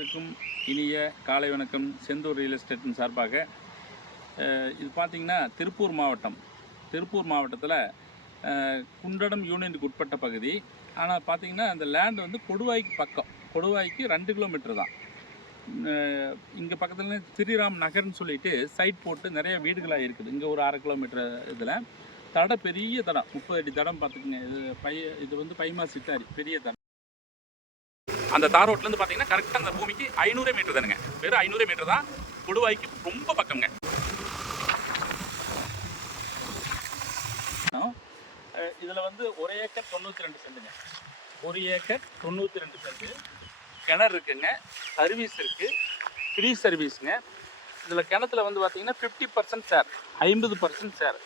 இருக்கும் இனிய காலை வணக்கம் செந்தூர் ரியல் எஸ்டேட்டின் சார்பாக. இது பார்த்திங்கன்னா திருப்பூர் மாவட்டம். திருப்பூர் மாவட்டத்தில் குண்டடம் யூனியனுக்கு உட்பட்ட பகுதி. ஆனால் பார்த்திங்கன்னா அந்த லேண்ட் வந்து கொடுவாய்க்கு பக்கம். கொடுவாய்க்கு ரெண்டு கிலோமீட்டர் தான். இங்கே பக்கத்தில் ஸ்ரீராம் நகர்னு சொல்லிட்டு சைட் போட்டு நிறைய வீடுகளாக இருக்குது. இங்கே ஒரு அரை கிலோமீட்டர் இதில். தடம் பெரிய தடம். முப்பது அடி தடம் பார்த்துக்குங்க இது பை இது வந்து பைமா சித்தாரி பெரிய தடம். அந்த தார் ரோட்லேருந்து பார்த்தீங்கன்னா கரெக்டாக அந்த பூமிக்கு ஐநூறு மீட்டர் தானுங்க. வெறும் ஐநூறு மீட்டர் தான் கொடுவாய்க்கு ரொம்ப பக்கம்ங்க. இதில் வந்து ஒரு ஏக்கர் தொண்ணூற்றி ரெண்டு சென்ட்டுங்க ஒரு ஏக்கர் தொண்ணூற்றி ரெண்டு சென்ட்டு கிணறு இருக்குங்க. சர்வீஸ் இருக்குது ஃப்ரீ சர்வீஸுங்க இதில் கிணத்துல வந்து பார்த்தீங்கன்னா ஃபிஃப்டி பர்சன்ட் ஷேர் ஐம்பது பர்சன்ட் ஷேர்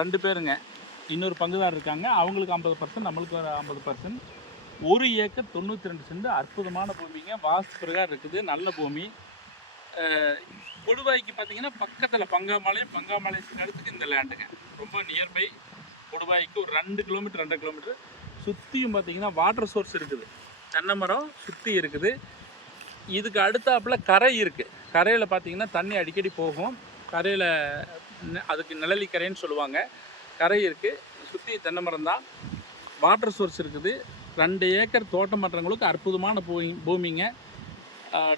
ரெண்டு பேருங்க. இன்னொரு பங்குதாரர் இருக்காங்க. அவங்களுக்கு ஐம்பது பர்சன்ட் நம்மளுக்கு ஒரு ஐம்பது பர்சன்ட் ஒரு ஏக்கர் தொண்ணூற்றி ரெண்டு சென்ட் அற்புதமான பூமிங்க. வாஸ்து பிரகாரம் இருக்குது. நல்ல பூமி. கொடுவாய்க்கு பார்த்தீங்கன்னா பக்கத்தில் பங்காமலையும் பங்காமலை இடத்துக்கு இந்த லேண்டுங்க ரொம்ப நியர்பை கொடுவாய்க்கு ஒரு ரெண்டு கிலோமீட்டர் ரெண்டு கிலோமீட்டர். சுற்றியும் பார்த்தீங்கன்னா வாட்டர் சோர்ஸ் இருக்குது. தென்னை மரம் சுற்றி இருக்குது. இதுக்கு அடுத்தாப்புல கரை இருக்குது கரையில் பார்த்தீங்கன்னா தண்ணி அடிக்கடி போகும். கரையில் அதுக்கு நிழலி கரைன்னு சொல்லுவாங்க. கரை இருக்குது சுற்றி தென்னை மரம் தான் வாட்டர் சோர்ஸ் இருக்குது. ரெண்டு ஏக்கர் தோட்டம் பண்ணுறவங்களுக்கு அற்புதமான பூமி பூமிங்க.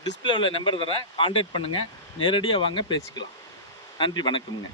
டிஸ்பிளேவில் நம்பர் தரேன். கான்டாக்ட் பண்ணுங்கள் நேரடியாக வாங்க பேசிக்கலாம். நன்றி வணக்கம்ங்க.